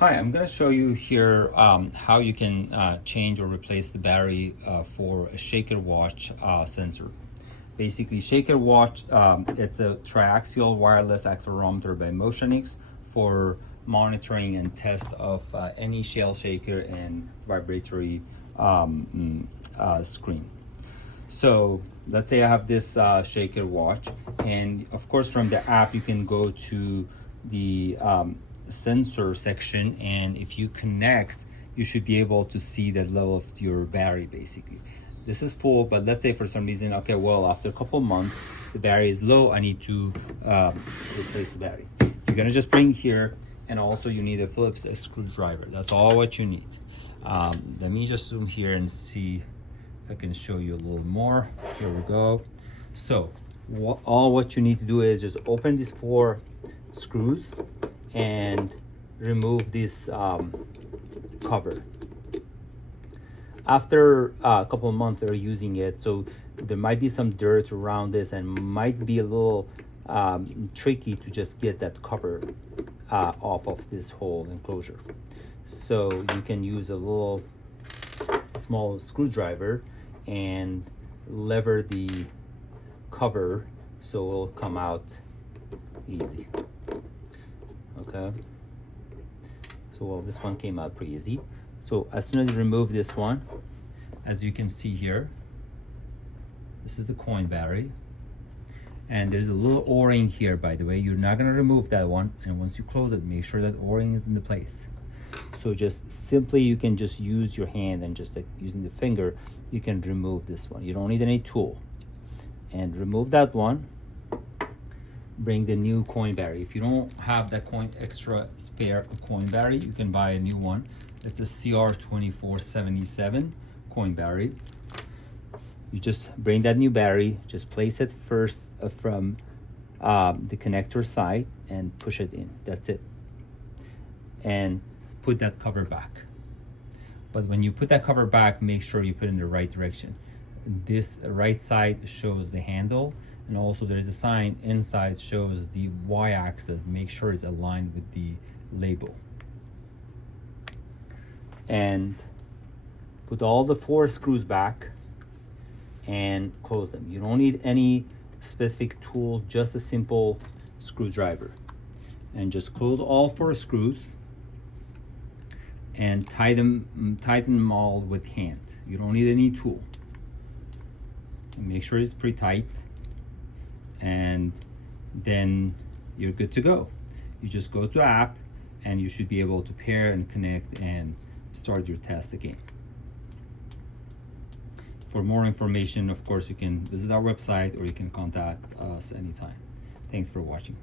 Hi, I'm going to show you here how you can change or replace the battery for a ShakerWatch sensor. Basically, ShakerWatch, it's a tri-axial wireless accelerometer by Motionics for monitoring and test of any shale shaker and vibratory screen. So let's say I have this ShakerWatch, and of course from the app you can go to the sensor section, and if you connect you should be able to see the level of your battery. Basically this is full, but let's say for some reason, okay, well, after a couple months the battery is low, I need to replace the battery. You're gonna just bring here, and also you need a Phillips screwdriver. That's all what you need. Let me just zoom here and see if I can show you a little more. Here we go. So all what you need to do is just open these 4 screws and remove this cover. After a couple of months they're using it, so there might be some dirt around this and might be a little tricky to just get that cover off of this whole enclosure. So you can use a little small screwdriver and lever the cover so it will come out easy. Okay, so well, this one came out pretty easy. So as soon as you remove this one, as you can see here, this is the coin battery, and there's a little o-ring here. By the way, you're not going to remove that one, and once you close it, make sure that o-ring is in the place. So just simply you can just use your hand, and just like using the finger you can remove this one. You don't need any tool. And remove that one. Bring the new coin battery. If you don't have that extra spare coin battery, you can buy a new one. It's a CR2477 coin battery. You just bring that new battery, just place it first from the connector side and push it in. That's it. And put that cover back. But when you put that cover back, make sure you put it in the right direction. This right side shows the handle, and also there is a sign inside shows the y-axis. Make sure it's aligned with the label. And put all the 4 screws back and close them. You don't need any specific tool, just a simple screwdriver. And just close all 4 screws and tighten them all with hand. You don't need any tool. And make sure it's pretty tight, and then you're good to go. You just go to app and you should be able to pair and connect and start your test again. For more information, of course, you can visit our website or you can contact us anytime. Thanks for watching.